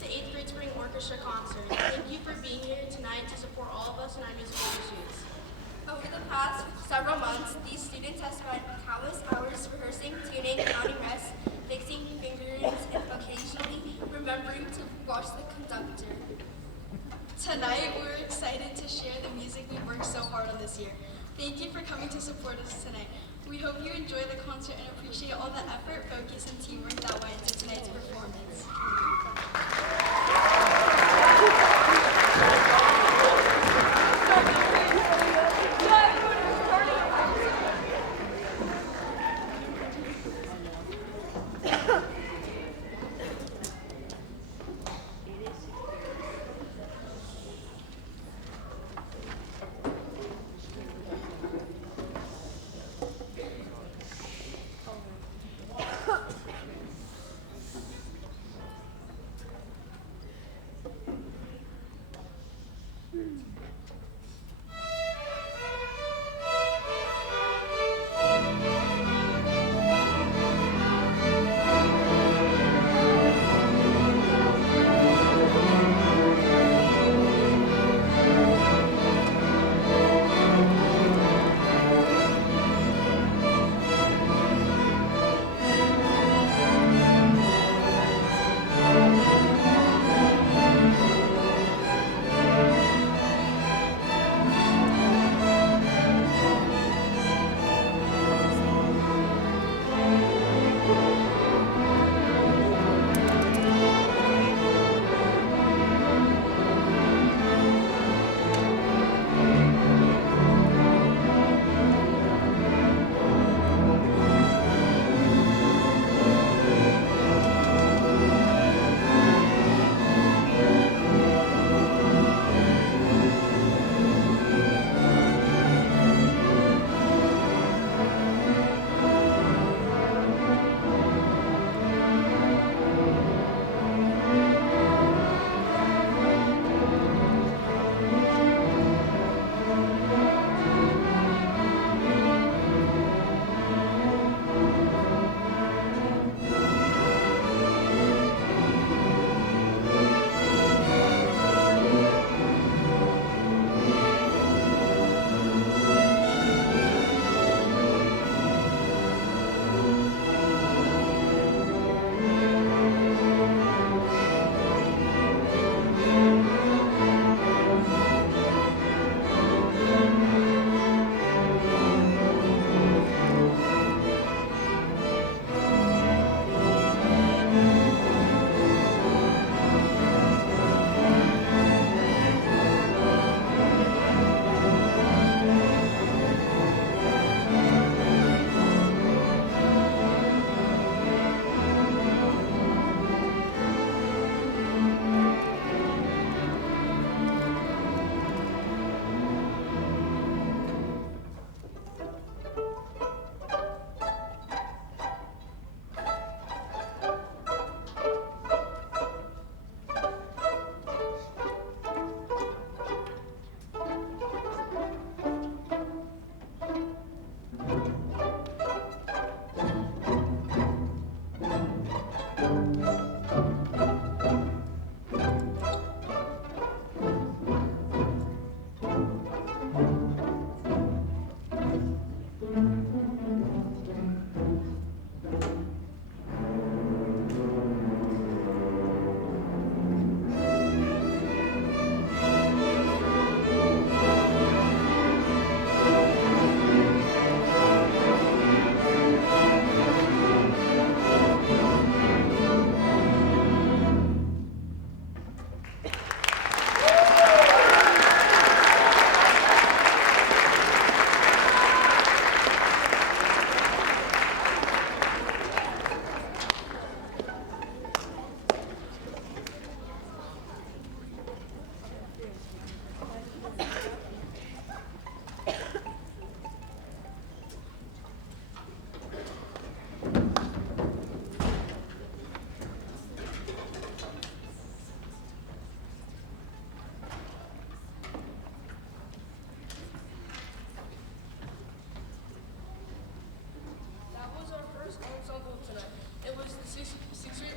the 8th grade spring orchestra concert. Thank you for being here tonight to support all of us in our musical pursuits. Over the past several months, these students have spent countless hours rehearsing, tuning, counting rests, fixing fingerings, and occasionally remembering to watch the conductor. Tonight, we're excited to share the music we've worked so hard on this year. Thank you for coming to support us tonight. We hope you enjoy the concert and appreciate all the effort, focus, and teamwork that went into tonight's performance.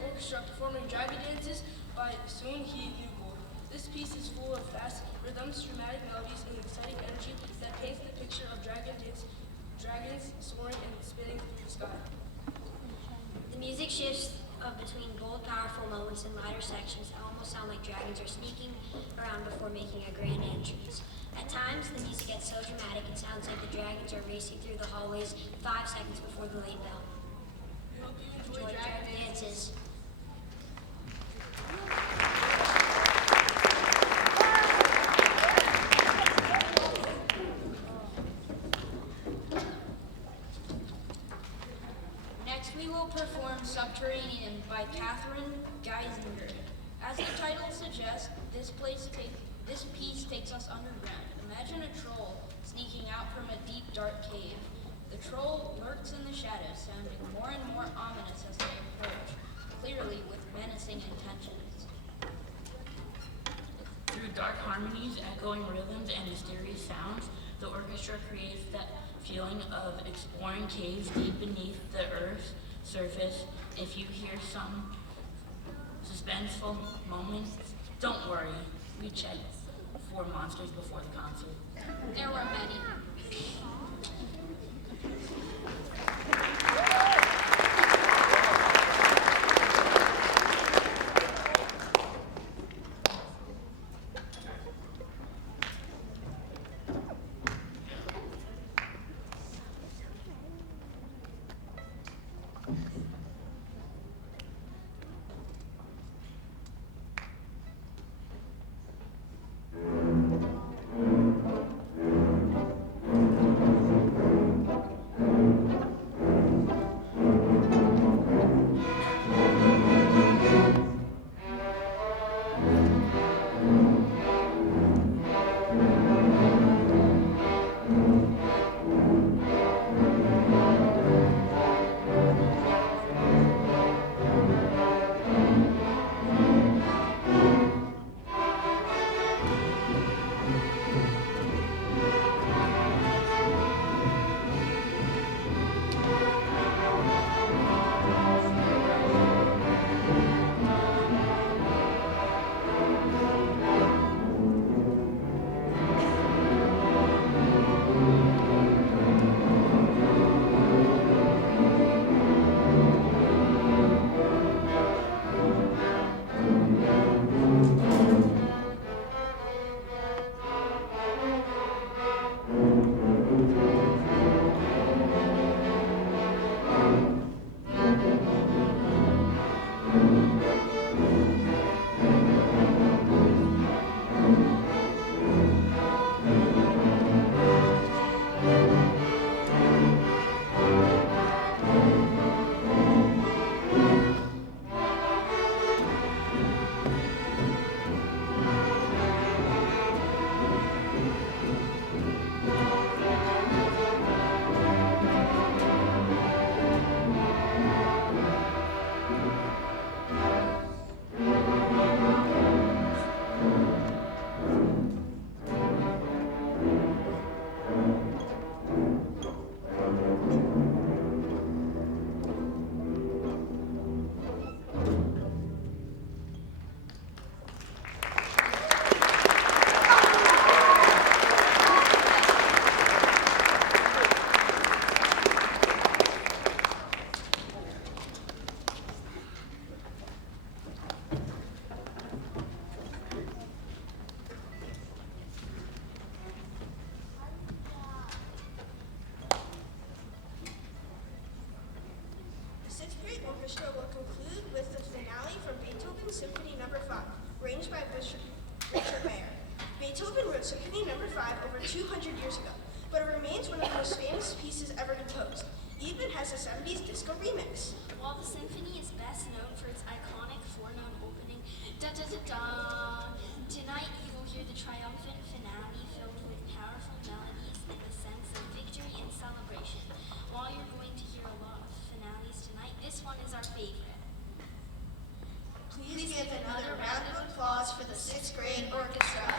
Orchestra performing driving dances by Soon Hee Google. This piece is full of fast rhythms, dramatic melodies, and exciting energy that paints the picture of dragons soaring and spinning through the sky. The music shifts between bold, powerful moments and lighter sections that almost sound like dragons are sneaking around before making a grand entrance. At times, the music gets so dramatic it sounds like the dragons are racing through the hallways 5 seconds before the late bell. We hope you Enjoy dragon dances. Next, we will perform Subterranean by Catherine Geisinger. As the title suggests, this piece takes us underground. Imagine a troll sneaking out from a deep, dark cave. The troll lurks in the shadows, sounding more and more ominous as they approach, clearly with menacing intentions. Through dark harmonies, echoing rhythms, and mysterious sounds, the orchestra creates that feeling of exploring caves deep beneath the earth's surface. If you hear some suspenseful moments, don't worry. We checked for monsters before the concert. There were many. Orchestra will conclude with the finale from Beethoven's Symphony No. 5, arranged by Richard Mayer. Beethoven wrote Symphony No. 5 over 200 years ago, but it remains one of the most famous pieces ever composed. It even has a 70s disco remix. While the symphony is best known for its iconic four-note opening, da-da-da-da, tonight you will hear the triumphant finale filled with powerful melodies and a sense of victory and celebration. While you're going to hear a lot of finales tonight, this one is our favorite. Please give another round of applause for the 6th grade orchestra.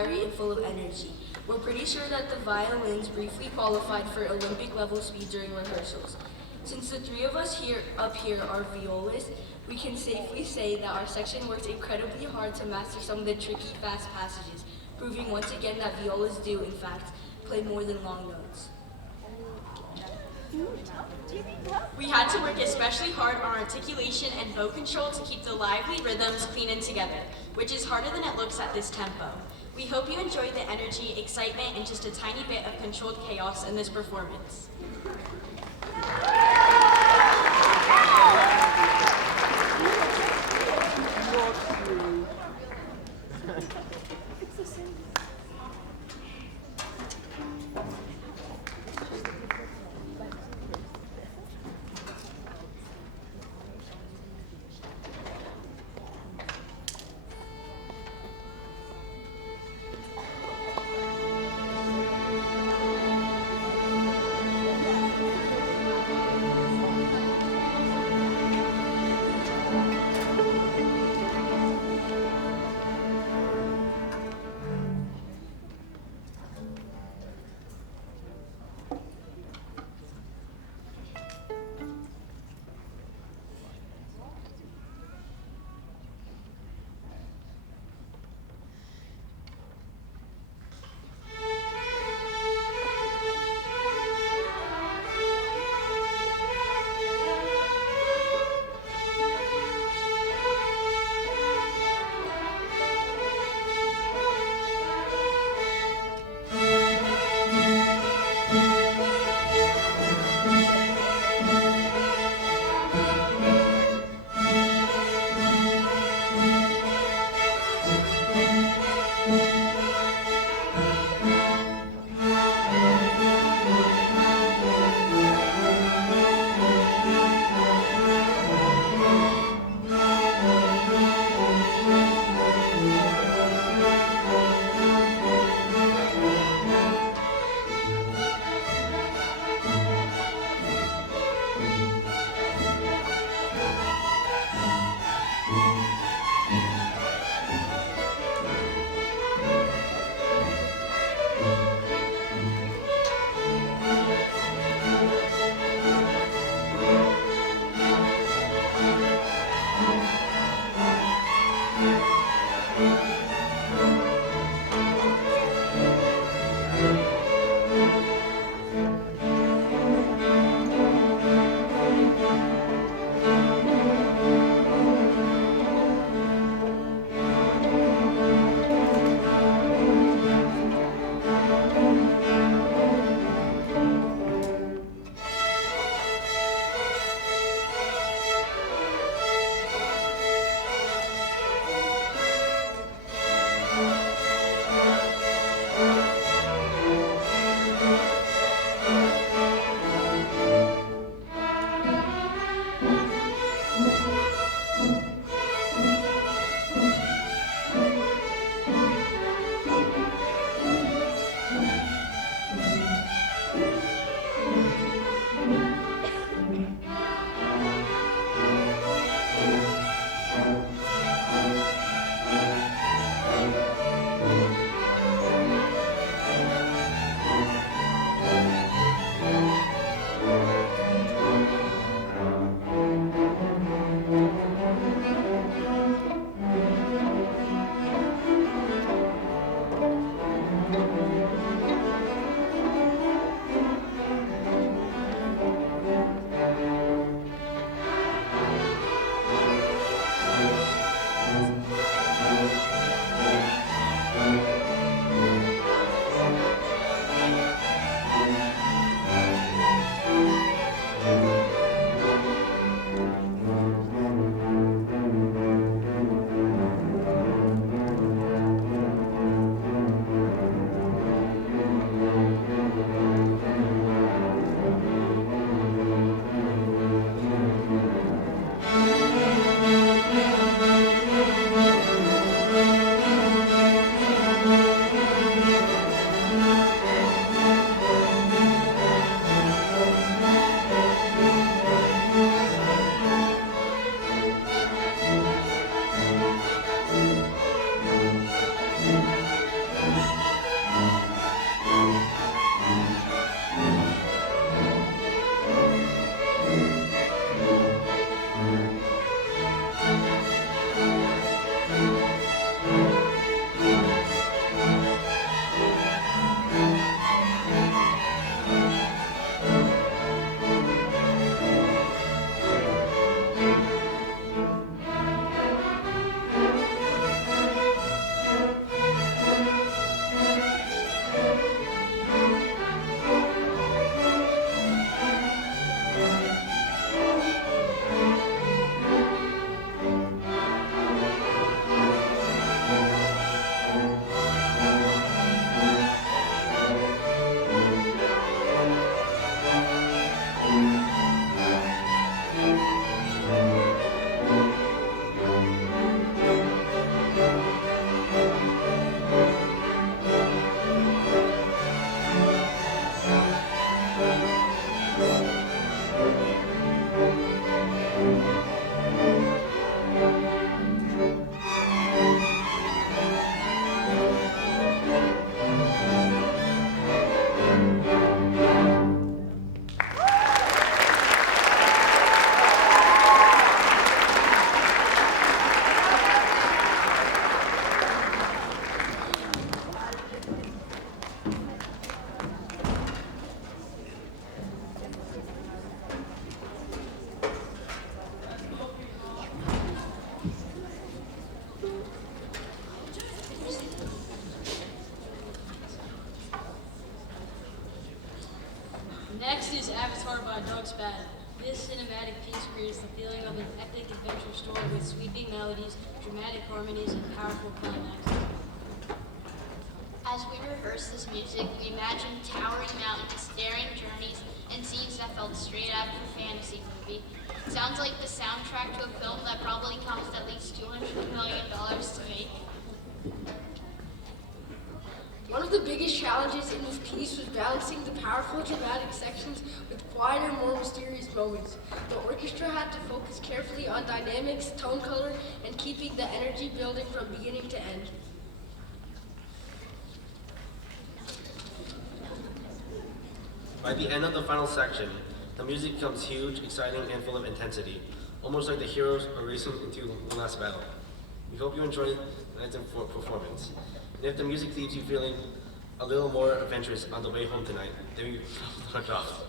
fiery and full of energy. We're pretty sure that the violins briefly qualified for Olympic level speed during rehearsals. Since the three of us up here are violists, we can safely say that our section worked incredibly hard to master some of the tricky fast passages, proving once again that violas do, in fact, play more than long notes. We had to work especially hard on articulation and bow control to keep the lively rhythms clean and together, which is harder than it looks at this tempo. We hope you enjoy the energy, excitement, and just a tiny bit of controlled chaos in this performance. Next is Avatar by Doug Spaden. This cinematic piece creates the feeling of an epic adventure story with sweeping melodies, dramatic harmonies, and powerful climaxes. As we rehearsed this music, we imagined towering mountains, daring journeys, and scenes that felt straight out of a fantasy movie. Sounds like the soundtrack to a film that probably cost at least $200 million to make. One of the biggest challenges in this piece was balancing the powerful dramatic sections with quieter, more mysterious moments. The orchestra had to focus carefully on dynamics, tone color, and keeping the energy building from beginning to end. By the end of the final section, the music becomes huge, exciting, and full of intensity, almost like the heroes are racing into one last battle. We hope you enjoy tonight's performance. And if the music leaves you feeling a little more adventurous on the way home tonight, then we touch off.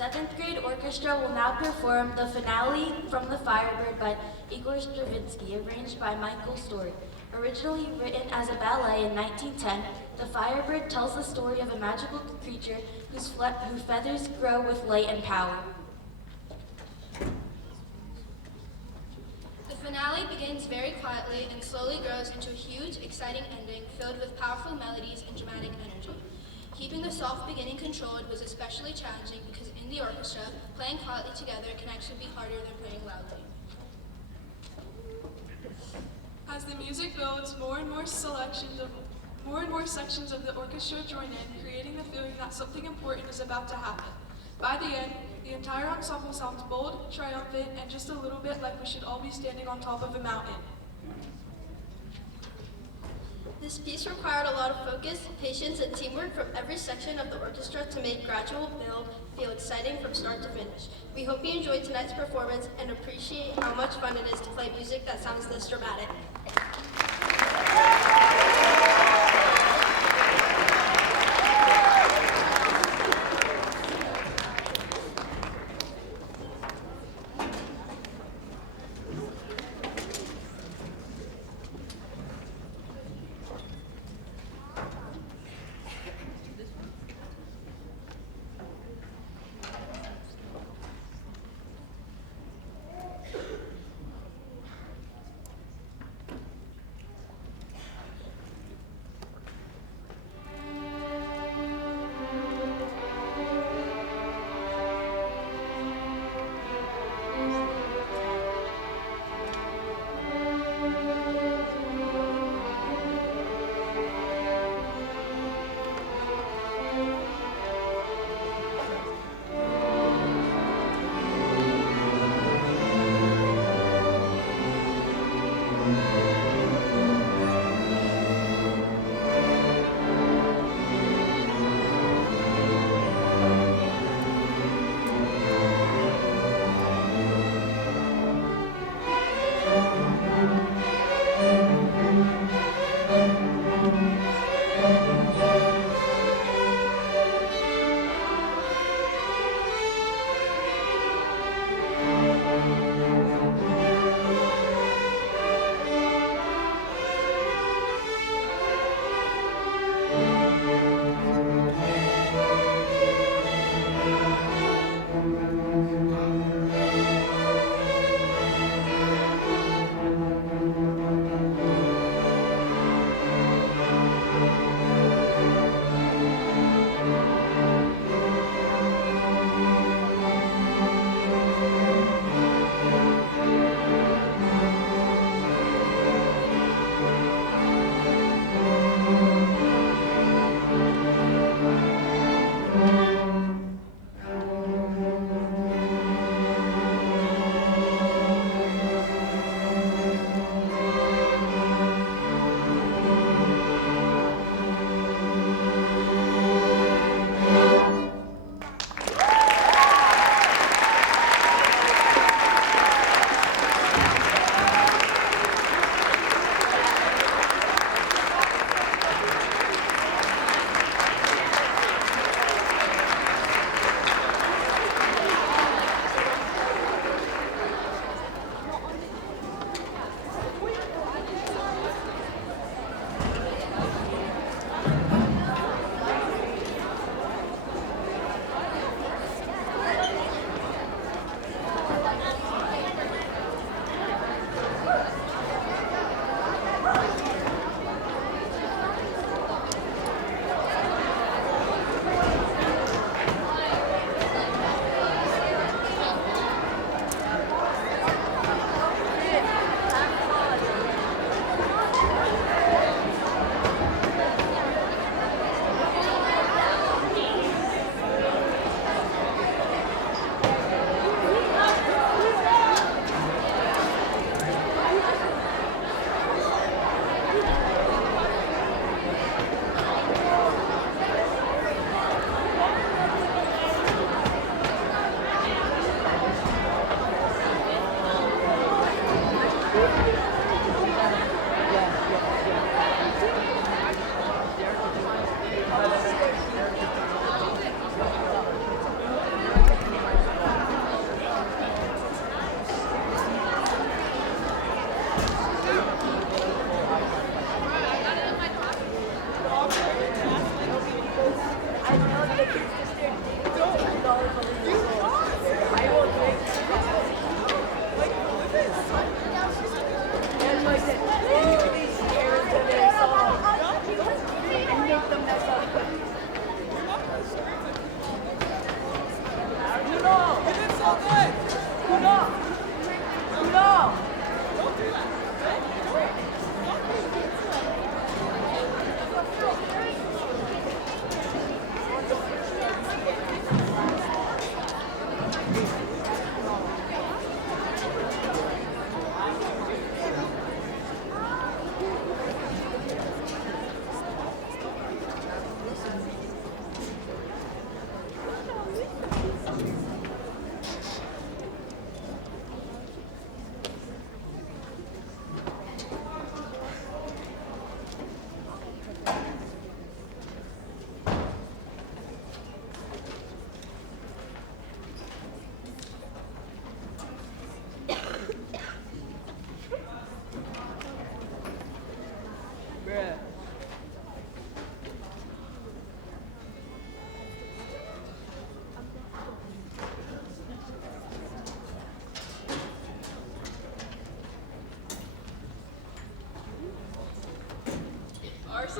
Seventh grade orchestra will now perform the finale from The Firebird by Igor Stravinsky, arranged by Michael Story. Originally written as a ballet in 1910, The Firebird tells the story of a magical creature whose feathers grow with light and power. The finale begins very quietly and slowly grows into a huge, exciting ending filled with powerful melodies and dramatic energy. Keeping the soft beginning controlled was especially challenging because in the orchestra, playing quietly together can actually be harder than playing loudly. As the music builds, more and more sections of the orchestra join in, creating the feeling that something important is about to happen. By the end, the entire ensemble sounds bold, triumphant, and just a little bit like we should all be standing on top of a mountain. This piece required a lot of focus, patience, and teamwork from every section of the orchestra to make gradual build feel exciting from start to finish. We hope you enjoyed tonight's performance and appreciate how much fun it is to play music that sounds this dramatic.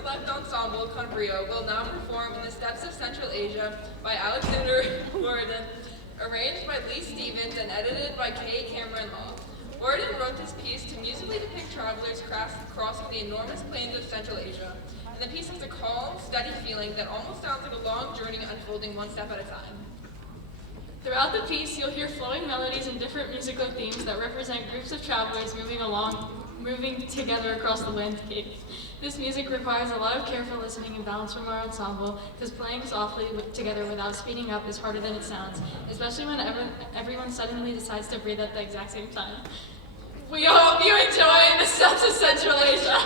select ensemble, Conbrio, will now perform In the Steppes of Central Asia by Alexander Worden, arranged by Lee Stevens and edited by Kay Cameron Law. Worden wrote this piece to musically depict travelers crossing the enormous plains of Central Asia, and the piece has a calm, steady feeling that almost sounds like a long journey unfolding one step at a time. Throughout the piece, you'll hear flowing melodies and different musical themes that represent groups of travelers moving together across the landscape. This music requires a lot of careful listening and balance from our ensemble, because playing softly together without speeding up is harder than it sounds, especially when everyone suddenly decides to breathe at the exact same time. We hope you enjoy The Steppes of Central Asia.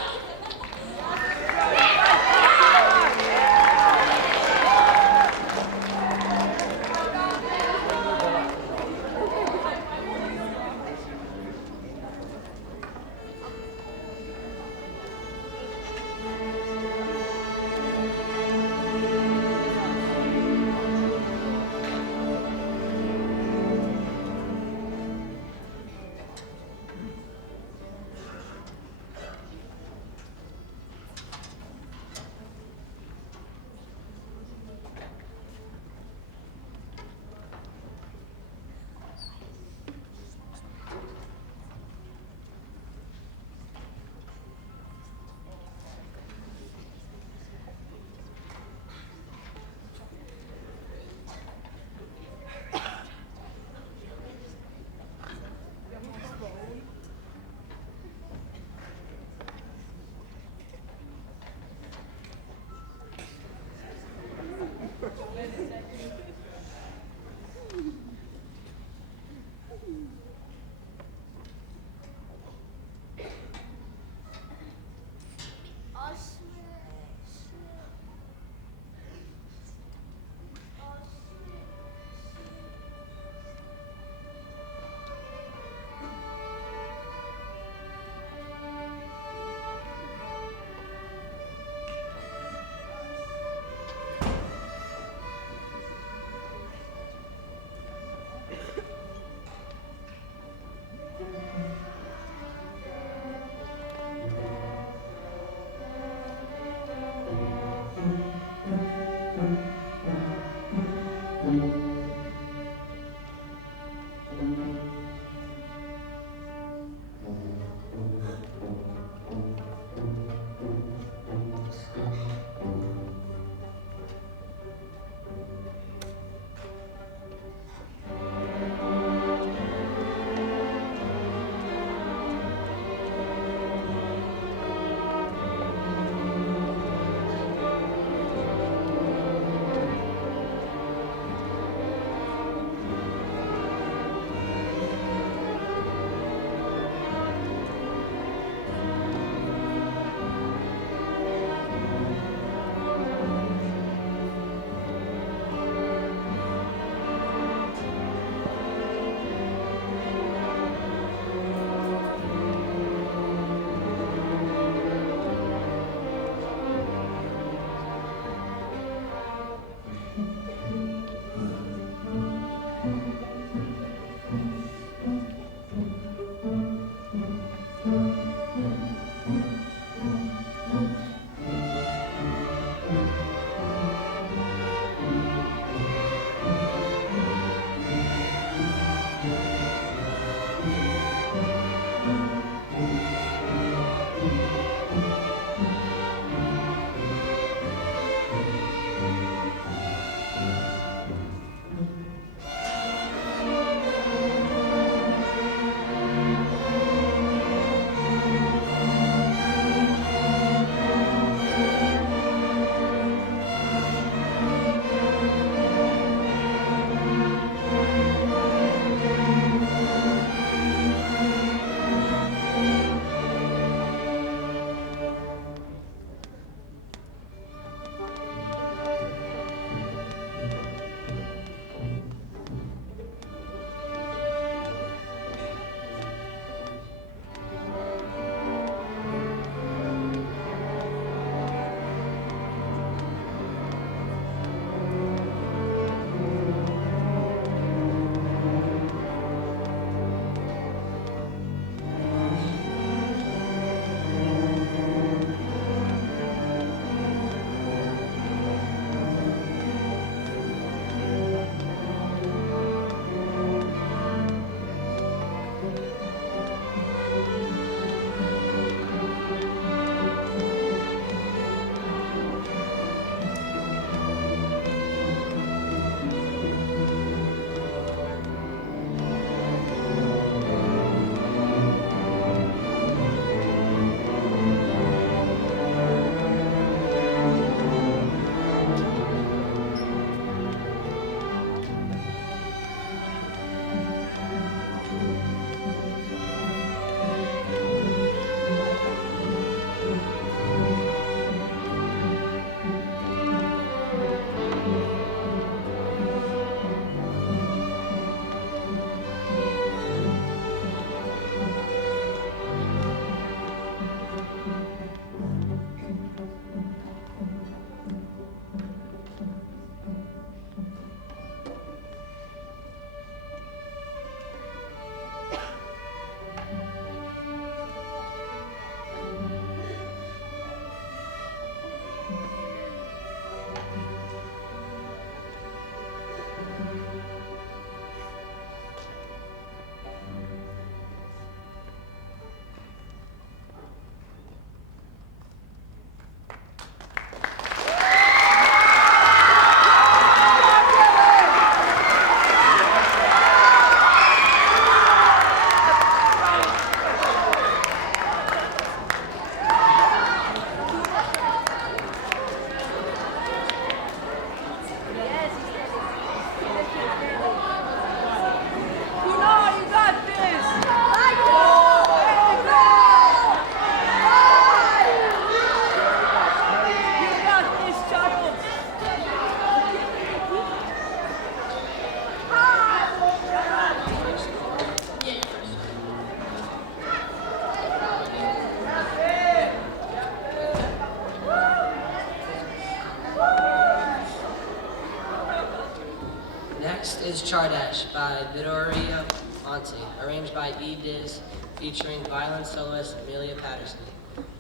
Next is Chardash by Vidoria Monte, arranged by E. Diz, featuring violin soloist Amelia Patterson.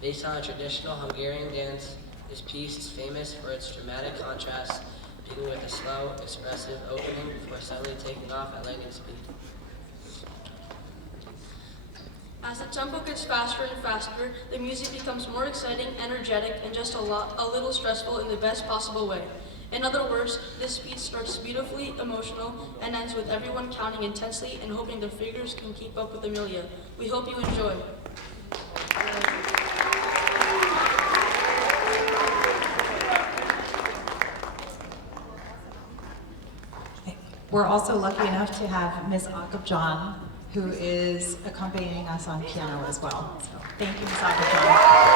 Based on a traditional Hungarian dance, this piece is famous for its dramatic contrast, beginning with a slow, expressive opening before suddenly taking off at lightning speed. As the tempo gets faster and faster, the music becomes more exciting, energetic, and just a little stressful in the best possible way. In other words, this piece starts beautifully emotional and ends with everyone counting intensely and hoping their fingers can keep up with Amelia. We hope you enjoy. We're also lucky enough to have Miss Akabjan, who is accompanying us on piano as well. So thank you, Miss Akabjan.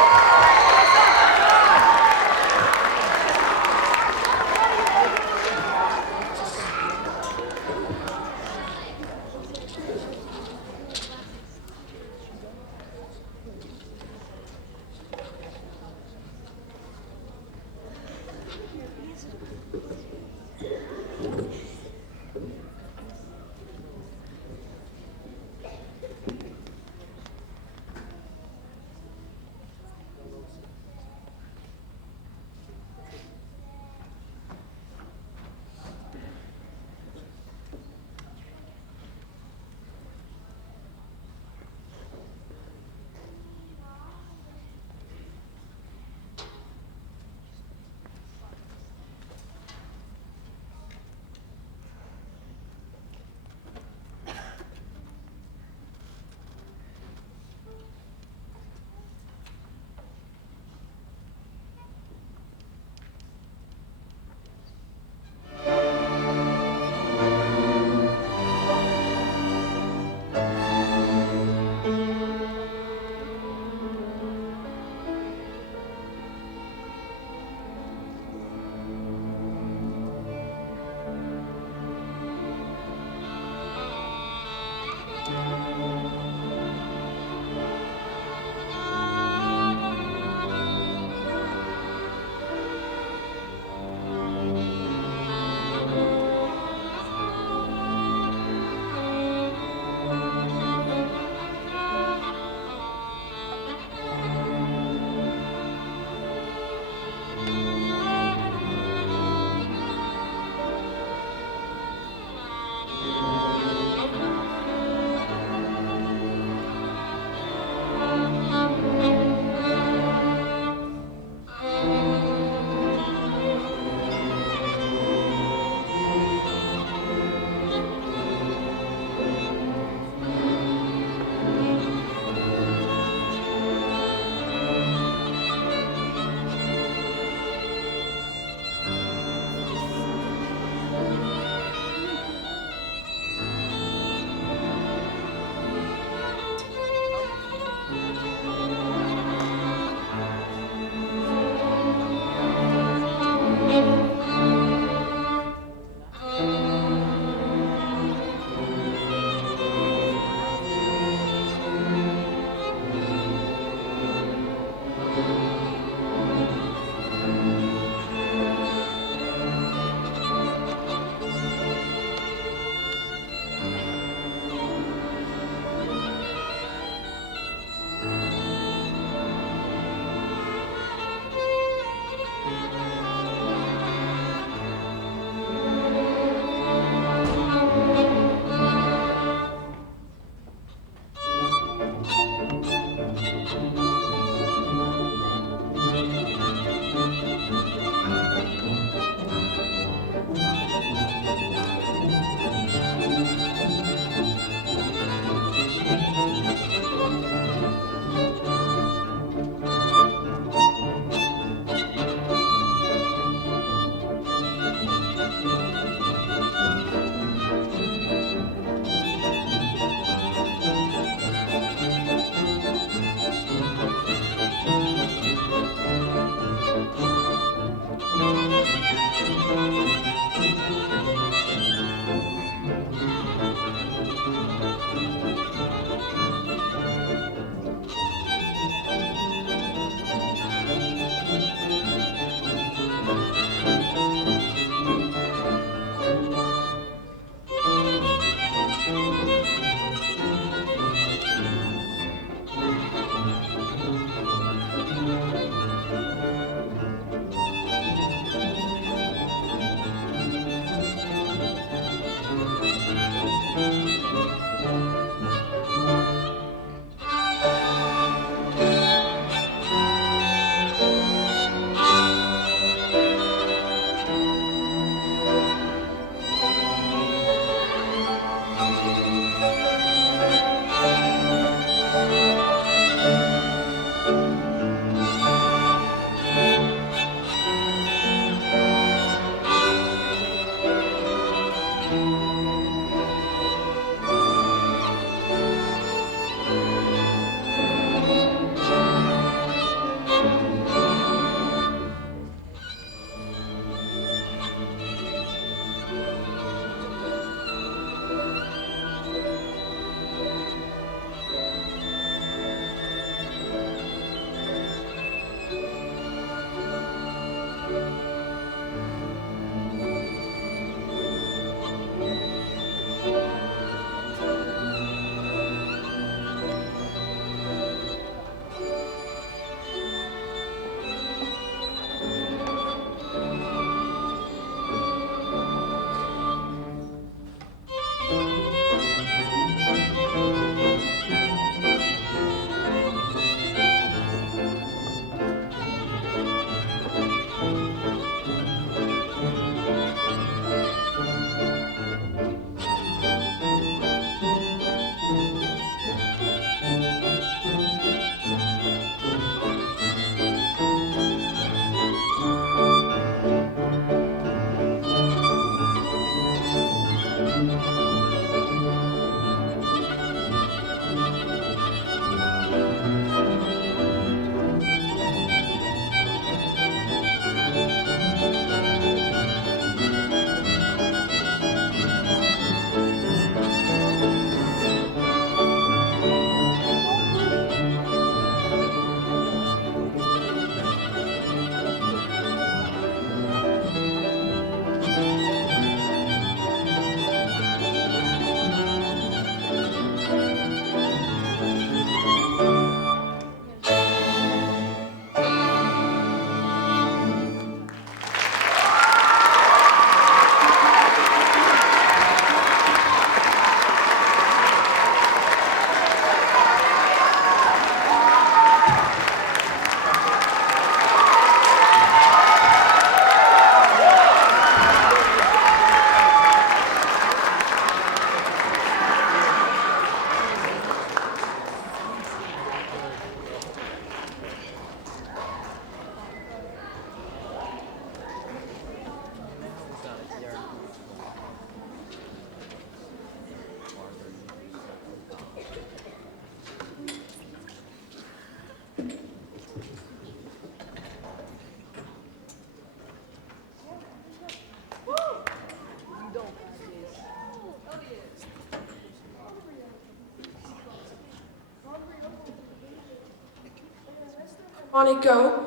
Armonico.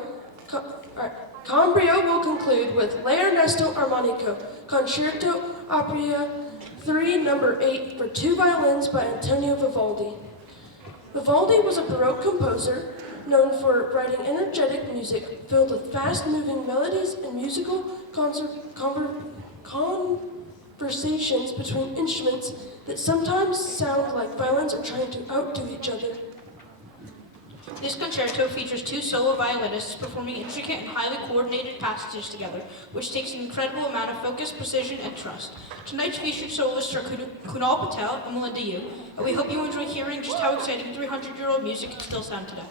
Cambrio will conclude with L'Ernesto Armonico, Concerto Opera 3, number 8, for 2 violins by Antonio Vivaldi. Vivaldi was a Baroque composer known for writing energetic music filled with fast-moving melodies and musical conversations between instruments that sometimes sound like violins are trying to outdo each other. This concerto features 2 solo violinists performing intricate and highly coordinated passages together, which takes an incredible amount of focus, precision, and trust. Tonight's featured soloists are Kunal Patel and Melinda Yu, and we hope you enjoy hearing just how exciting 300-year-old music can still sound today.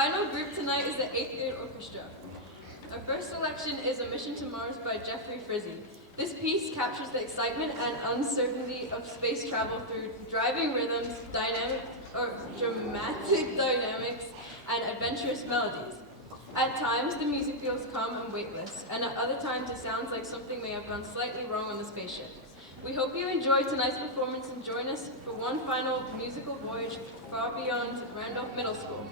final group tonight is the 8th grade orchestra. Our first selection is A Mission to Mars by Jeffrey Frizzy. This piece captures the excitement and uncertainty of space travel through driving rhythms, dramatic dynamics, and adventurous melodies. At times, the music feels calm and weightless, and at other times it sounds like something may have gone slightly wrong on the spaceship. We hope you enjoy tonight's performance and join us for one final musical voyage far beyond Randolph Middle School.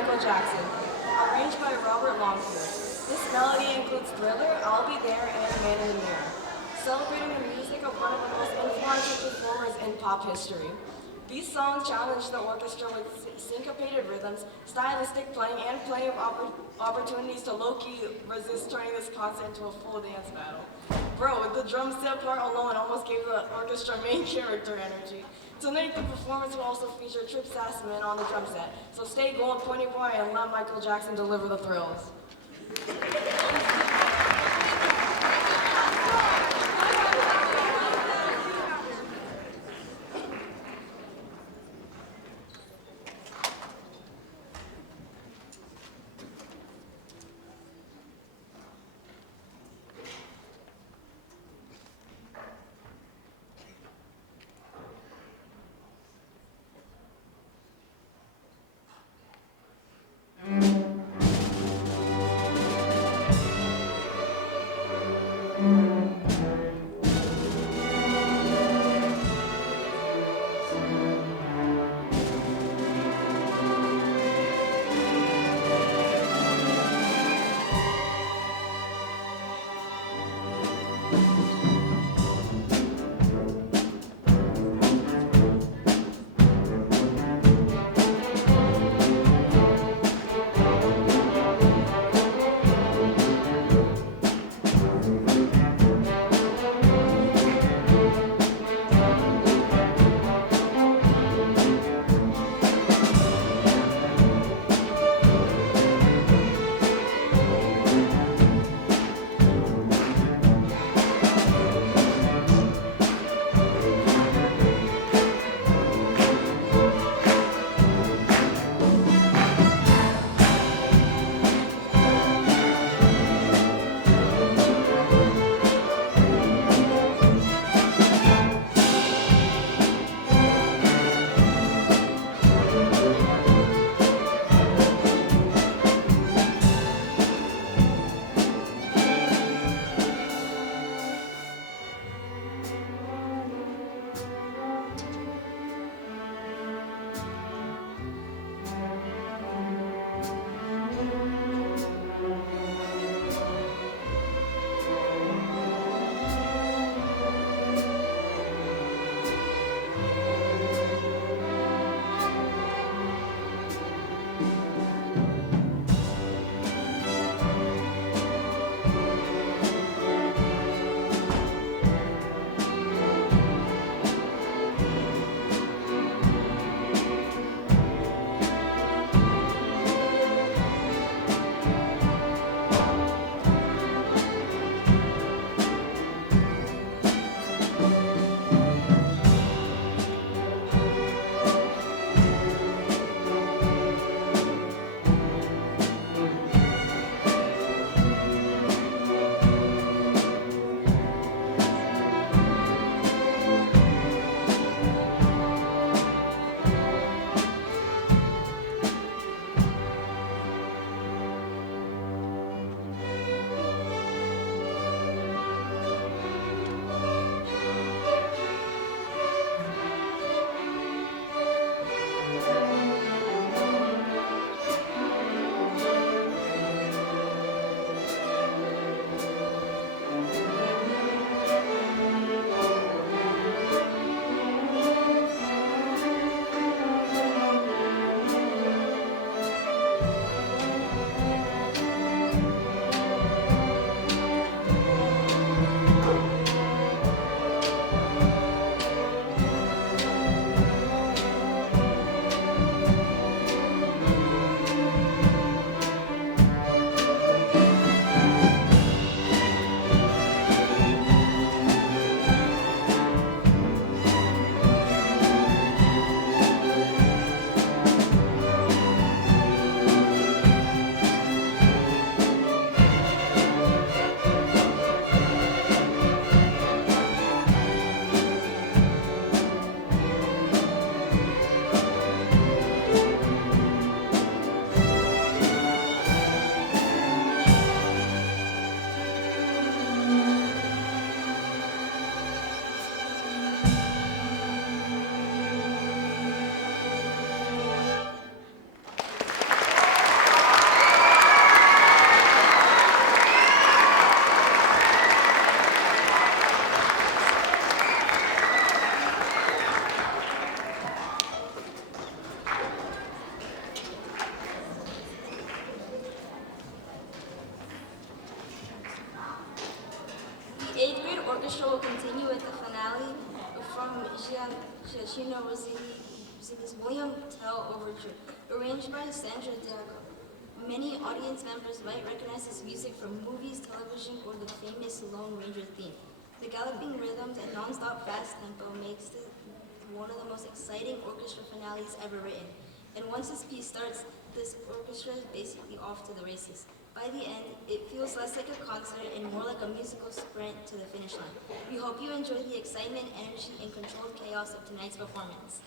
Michael Jackson, arranged by Robert Longfield. This melody includes Thriller, I'll Be There, and Man in the Mirror, celebrating the music of one of the most influential performers in pop history. These songs challenge the orchestra with syncopated rhythms, stylistic playing, and plenty of opportunities to low-key resist turning this concert into a full dance battle. Bro, the drum set part alone almost gave the orchestra main character energy. Tonight, the performance will also feature Trip Sassman on the drum set. So stay gold, pointy boy, and let Michael Jackson deliver the thrills. Chino Rosini's William Tell Overture, arranged by Sandra Diago. Many audience members might recognize this music from movies, television, or the famous Lone Ranger theme. The galloping rhythms and non-stop fast tempo makes it one of the most exciting orchestra finales ever written. And once this piece starts, this orchestra is basically off to the races. By the end, it feels less like a concert and more like a musical sprint to the finish line. We hope you enjoy the excitement, energy, and controlled chaos of tonight's performance.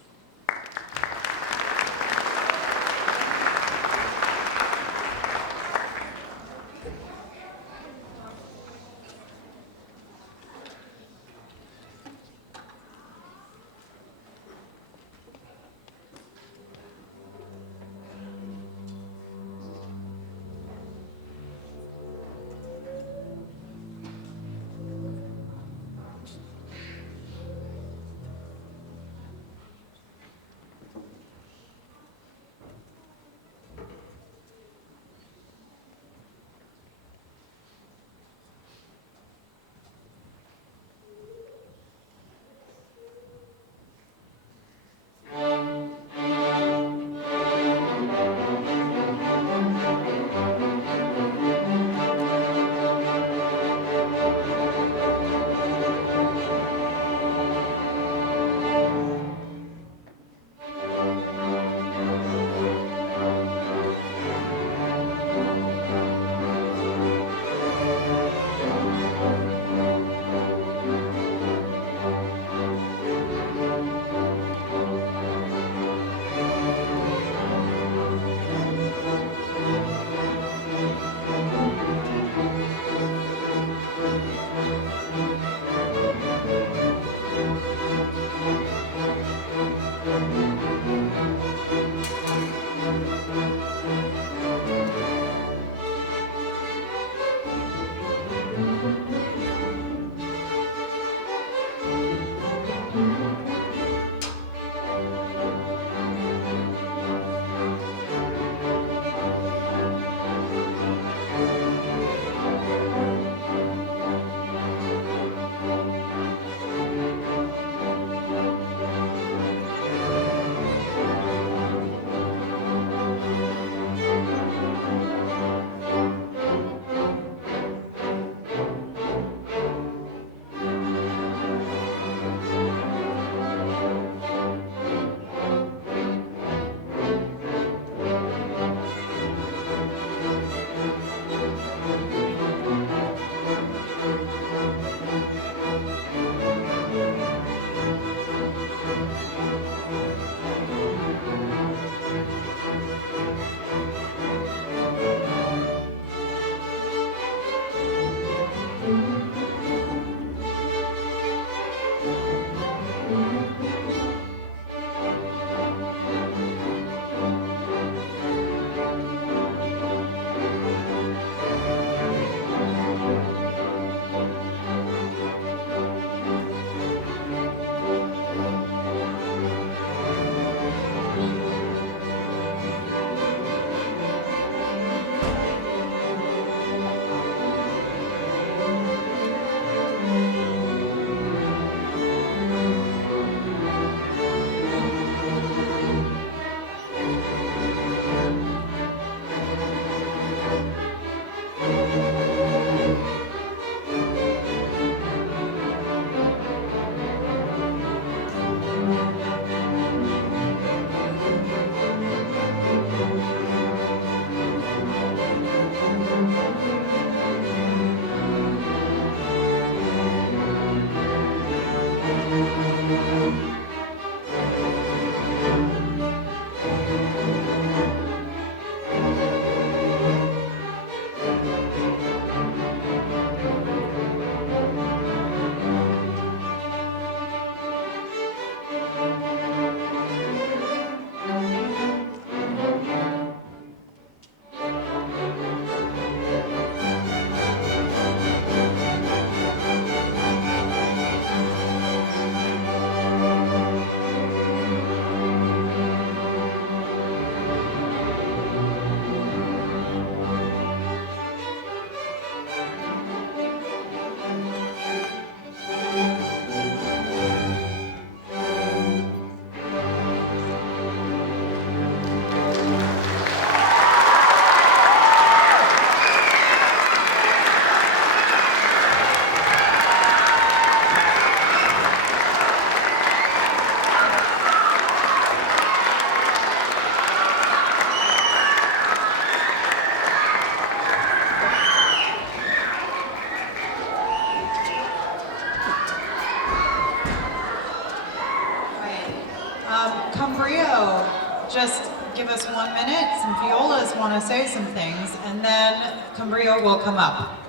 want to say some things, and then Cambrio will come up.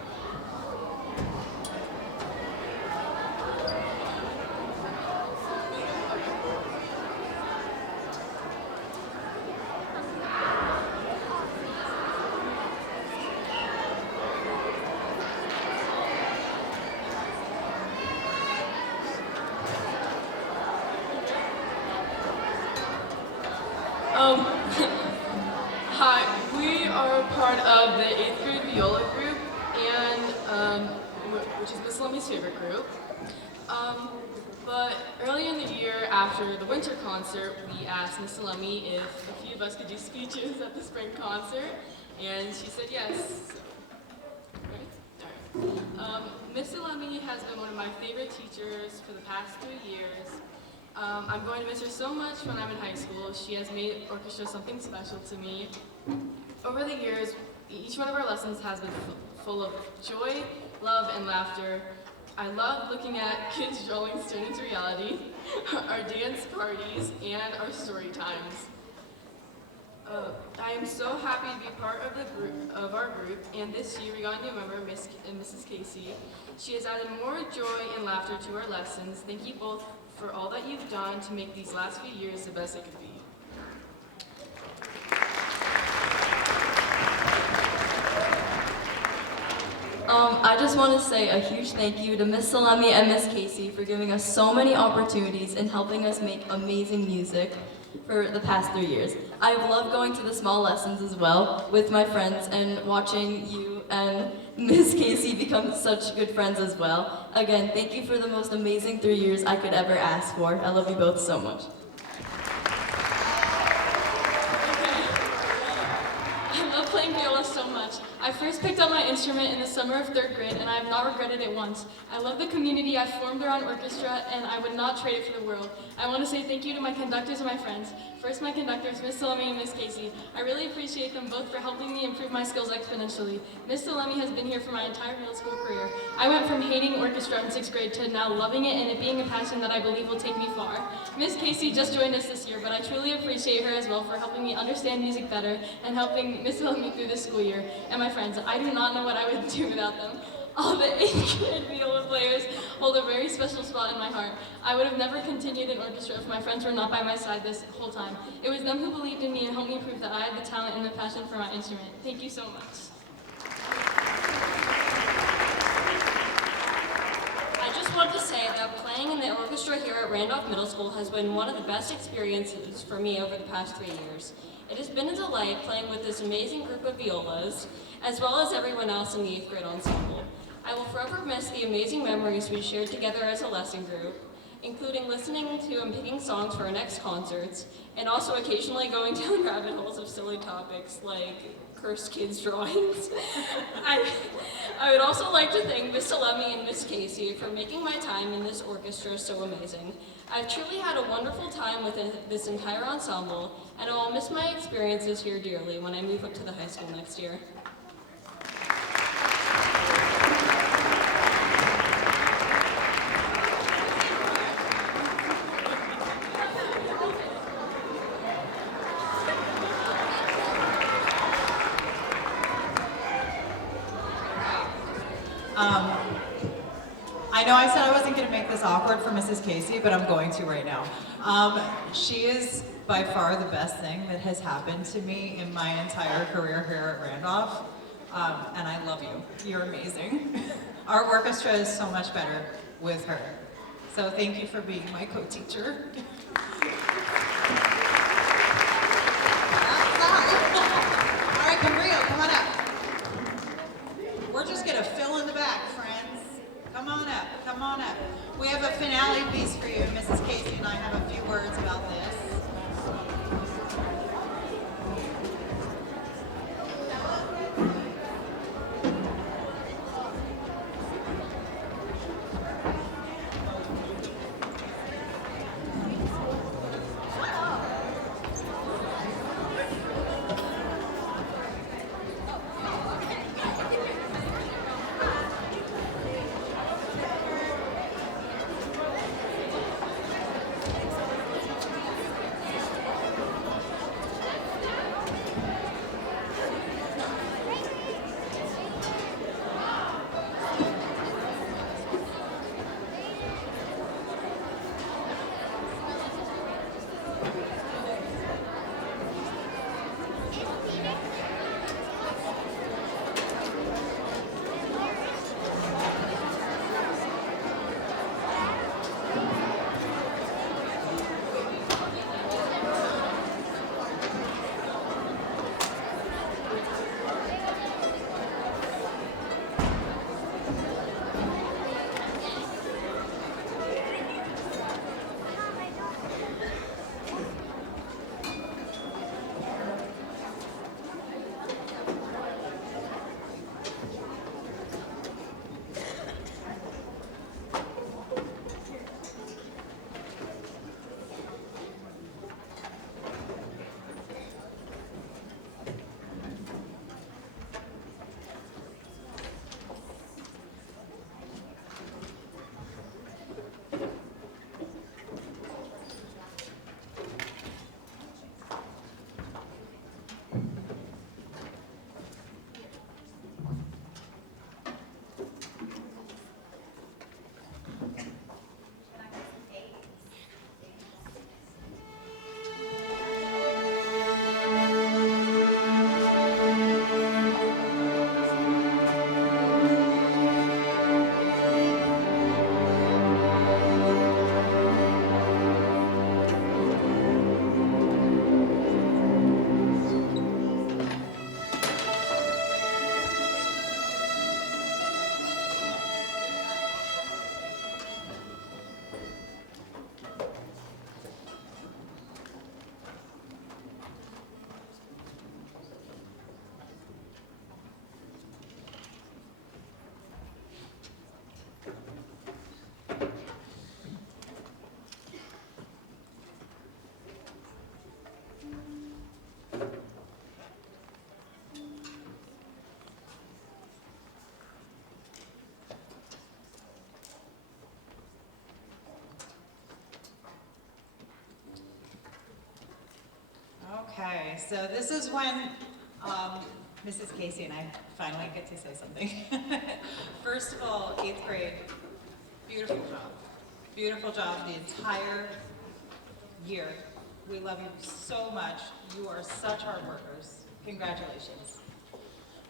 Hi, we are part of the 8th grade viola group, and which is Miss Lummy's favorite group. But early in the year, after the winter concert, we asked Miss Lummy if a few of us could do speeches at the spring concert, and she said yes. Miss Lummy has been one of my favorite teachers for the past 3 years. I'm going to miss her so much when I'm in high school. She has made orchestra something special to me. Over the years, each one of our lessons has been full of joy, love, and laughter. I love looking at kids' drawings turn into reality, our dance parties, and our story times. I am so happy to be part of our group, and this year we got a new member, Mrs. Casey. She has added more joy and laughter to our lessons. Thank you both for all that you've done to make these last few years the best they could be. I just want to say a huge thank you to Miss Salemi and Miss Casey for giving us so many opportunities and helping us make amazing music for the past 3 years. I've loved going to the small lessons as well with my friends and watching you and Miss Casey become such good friends as well. Again, thank you for the most amazing 3 years I could ever ask for. I love you both so much. I love playing viola so much. I first picked up my instrument in the summer of 3rd grade, and I have not regretted it once. I love the community I've formed around orchestra, and I would not trade it for the world. I want to say thank you to my conductors and my friends. First, my conductors, Miss Salemi and Miss Casey. I really appreciate them both for helping me improve my skills exponentially. Miss Salemi has been here for my entire middle school career. I went from hating orchestra in 6th grade to now loving it and it being a passion that I believe will take me far. Miss Casey just joined us this year, but I truly appreciate her as well for helping me understand music better and helping Miss Salemi through this school year. And my friends, I do not know what I would do without them. All the 8th grade viola players hold a very special spot in my heart. I would have never continued in orchestra if my friends were not by my side this whole time. It was them who believed in me and helped me prove that I had the talent and the passion for my instrument. Thank you so much. I just want to say that playing in the orchestra here at Randolph Middle School has been one of the best experiences for me over the past 3 years. It has been a delight playing with this amazing group of violas, as well as everyone else in the 8th grade ensemble. I will forever miss the amazing memories we shared together as a lesson group, including listening to and picking songs for our next concerts, and also occasionally going down rabbit holes of silly topics like cursed kids' drawings. I would also like to thank Miss Salemi and Miss Casey for making my time in this orchestra so amazing. I've truly had a wonderful time with this entire ensemble, and I will miss my experiences here dearly when I move up to the high school next year. I know I said I wasn't going to make this awkward for Mrs. Casey, but I'm going to right now. She is by far the best thing that has happened to me in my entire career here at Randolph, and I love you. You're amazing. Our orchestra is so much better with her. So thank you for being my co-teacher. All right, Cambrio, come on up. We're just going to fill in the back, friends. Come on up, come on up. We have a finale piece for you. Mrs. Casey and I have a few words about this. Okay, so this is when Mrs. Casey and I finally get to say something. First of all, 8th grade, beautiful job. Beautiful job the entire year. We love you so much. You are such hard workers. Congratulations.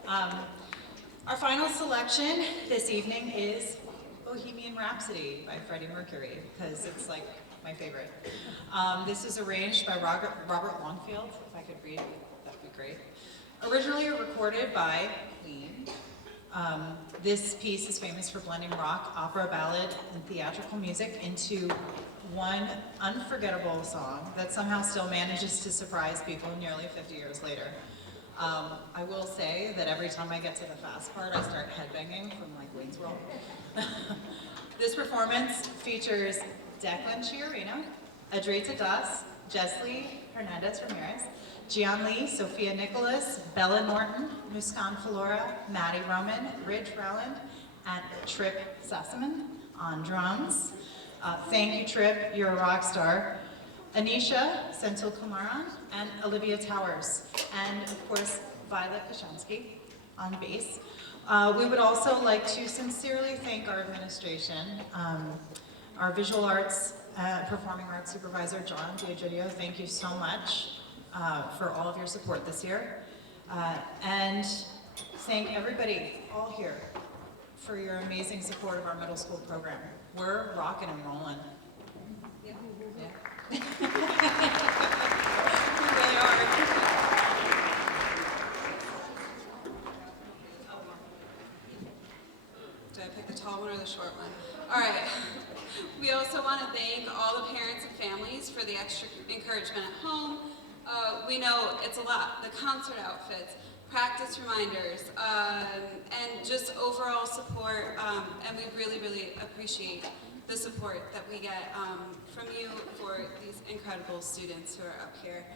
Our final selection this evening is Bohemian Rhapsody by Freddie Mercury, because it's like my favorite. This is arranged by Robert Longfield. If I could read, that'd be great. Originally recorded by Queen, this piece is famous for blending rock, opera, ballad, and theatrical music into one unforgettable song that somehow still manages to surprise people nearly 50 years later. I will say that every time I get to the fast part, I start headbanging from like Wayne's World. This performance features Declan Chiarino, Adrita Das, Jesly Hernandez Ramirez, Gian Lee, Sophia Nicholas, Bella Norton, Muskan Falora, Maddie Roman, Ridge Rowland, and Trip Sassaman on drums. Thank you, Trip, you're a rock star. Anisha Senthil Kumaran and Olivia Towers, and of course, Violet Kashansky on bass. We would also like to sincerely thank our administration, our visual arts, performing arts supervisor, John D'Egidio. Thank you so much for all of your support this year. And thank everybody, all here, for your amazing support of our middle school program. We're rocking and rolling. Yeah. We really are. Did I pick the tall one or the short one? All right. We also want to thank all the parents and families for the extra encouragement at home. We know it's a lot. The concert outfits, practice reminders, and just overall support. And we really, really appreciate the support that we get from you for these incredible students who are up here.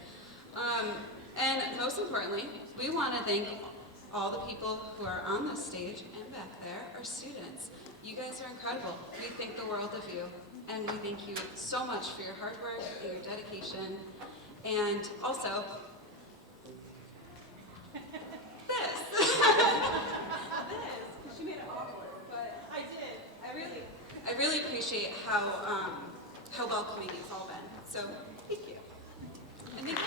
And most importantly, we want to thank all the people who are on this stage and back there, our students. You guys are incredible. We think the world of you. And we thank you so much for your hard work and your dedication. And also, this. She made it awkward, but I did. I really appreciate how welcoming it's all been. So, thank you. And thank you.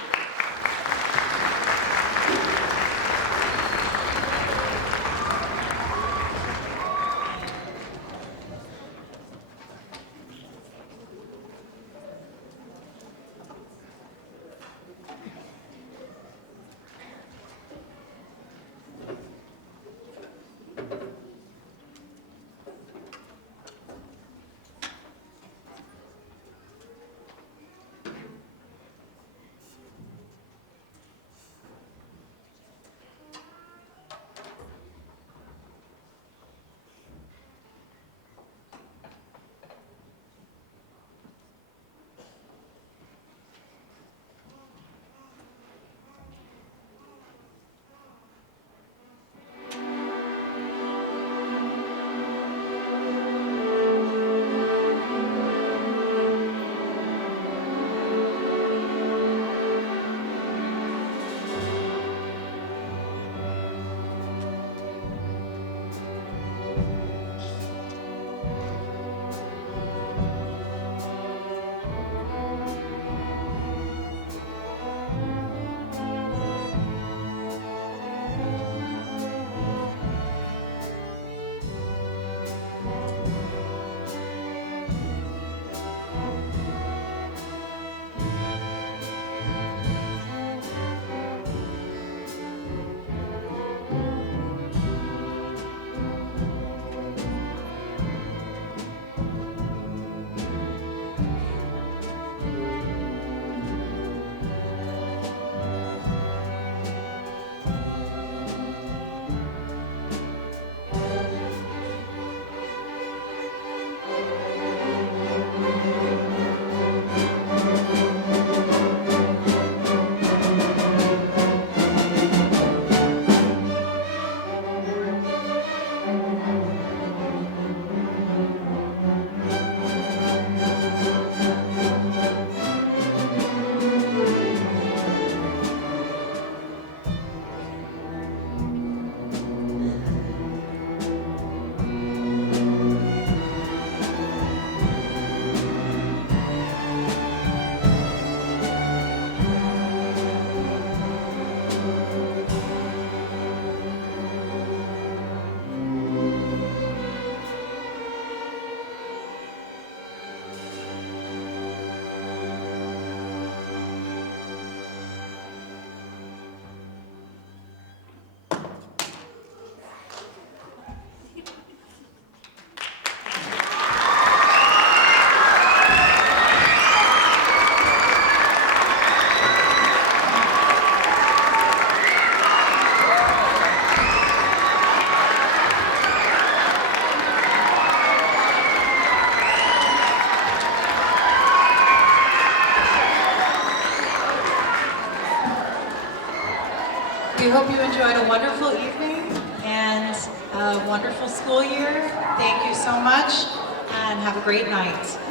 hope you enjoyed a wonderful evening and a wonderful school year. Thank you so much, and have a great night.